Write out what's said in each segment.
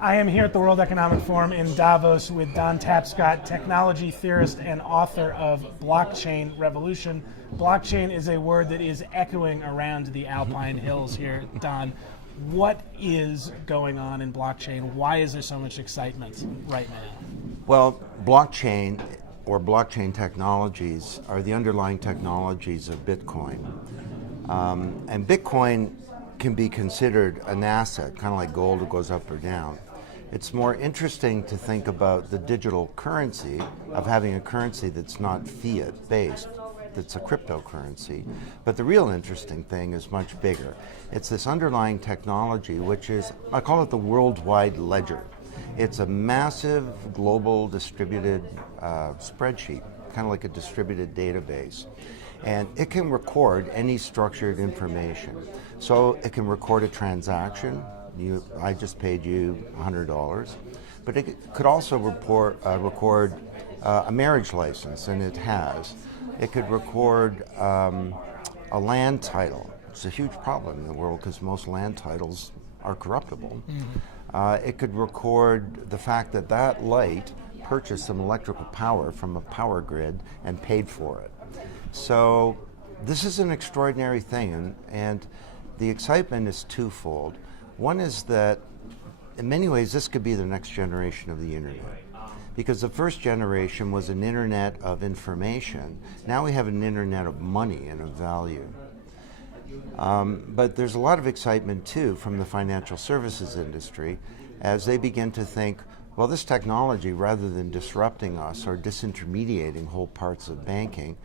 I am here at the World Economic Forum in Davos with Don Tapscott, technology theorist and author of Blockchain Revolution. Blockchain is a word that is echoing around the Alpine Hills here. Don, what is going on in blockchain? Why is there so much excitement right now? Well, blockchain or blockchain technologies are the underlying technologies of Bitcoin. And Bitcoin can be considered an asset, kind of like gold, it goes up or down. It's more interesting to think about the digital currency of having a currency that's not fiat-based, that's a cryptocurrency. But the real interesting thing is much bigger. It's this underlying technology, which is, I call it the worldwide ledger. It's a massive global distributed spreadsheet, kind of like a distributed database. And it can record any structured information. So it can record a transaction. I just paid you $100. But it could also record a marriage license, and it has. It could record a land title. It's a huge problem in the world because most land titles are corruptible. Mm-hmm. It could record the fact that that light purchased some electrical power from a power grid and paid for it. So this is an extraordinary thing, and the excitement is twofold. One is that in many ways this could be the next generation of the internet, because the first generation was an internet of information. Now we have an internet of money and of value. But there's a lot of excitement too from the financial services industry as they begin to think, well, this technology, rather than disrupting us or disintermediating whole parts of banking,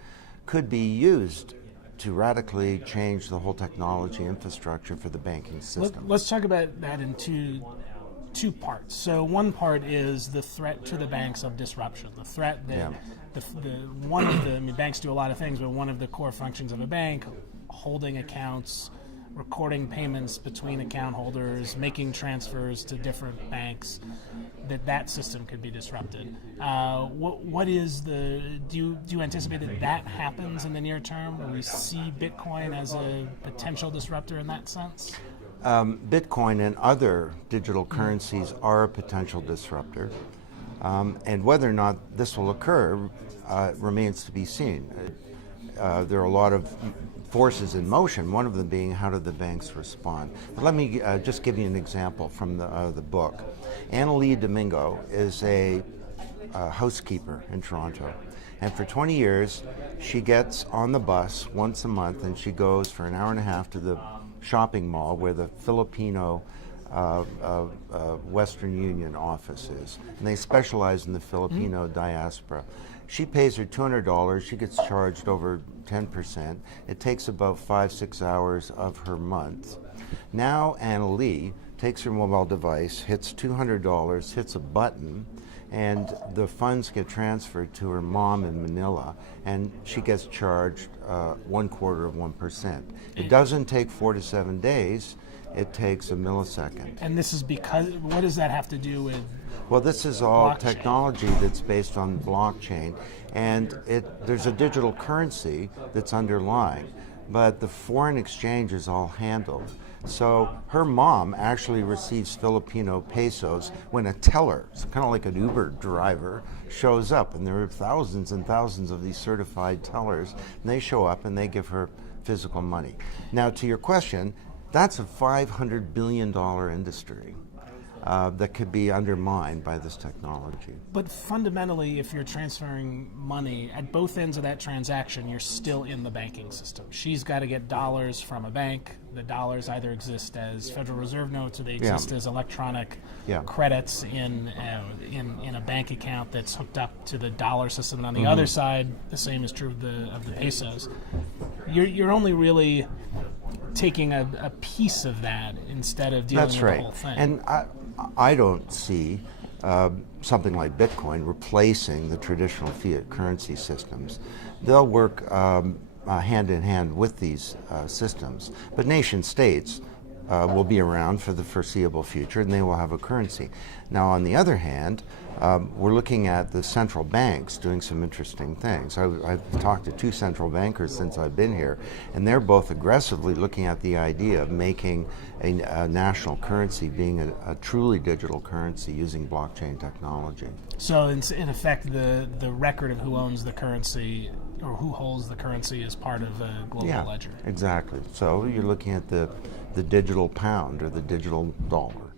could be used to radically change the whole technology infrastructure for the banking system. Let's talk about that in two parts. So one part is the threat to the banks of disruption. The threat that banks do a lot of things, but one of the core functions of a bank, holding accounts, recording payments between account holders, making transfers to different banks, that system could be disrupted. What is do you anticipate that happens in the near term? Will we see Bitcoin as a potential disruptor in that sense? Bitcoin and other digital currencies are a potential disruptor. And whether or not this will occur remains to be seen. There are a lot of forces in motion, one of them being how do the banks respond. But let me just give you an example from the book. Annalee Domingo is a housekeeper in Toronto. And for 20 years, she gets on the bus once a month and she goes for an hour and a half to the shopping mall where the Filipino Western Union office is. And they specialize in the Filipino diaspora. She pays her $200. She gets charged over 10%. It takes about 5-6 hours of her month. Now Annalee takes her mobile device, hits $200, hits a button, and the funds get transferred to her mom in Manila, and she gets charged 0.25%. It doesn't take 4 to 7 days. It takes a millisecond. And this is because, what does that have to do with? Well, this is all blockchain? Technology that's based on blockchain, and there's a digital currency that's underlying, but the foreign exchange is all handled. So her mom actually receives Filipino pesos when a teller, so kind of like an Uber driver, shows up, and there are thousands and thousands of these certified tellers, and they show up and they give her physical money. Now, to your question, that's a $500 billion industry that could be undermined by this technology. But fundamentally, if you're transferring money at both ends of that transaction, you're still in the banking system. She's got to get dollars from a bank. The dollars either exist as Federal Reserve notes or they exist as electronic credits in a bank account that's hooked up to the dollar system. And on the other side, the same is true of the pesos. You're only really taking a piece of that instead of dealing with the whole thing. And I don't see something like Bitcoin replacing the traditional fiat currency systems. They'll work hand in hand with these systems. But nation states will be around for the foreseeable future, and they will have a currency. Now, on the other hand, we're looking at the central banks doing some interesting things. I've talked to 2 central bankers since I've been here, and they're both aggressively looking at the idea of making a national currency being a truly digital currency using blockchain technology. So in effect, the record of who owns the currency or who holds the currency is part of a global ledger. Exactly. So you're looking at the digital pound or the digital dollar.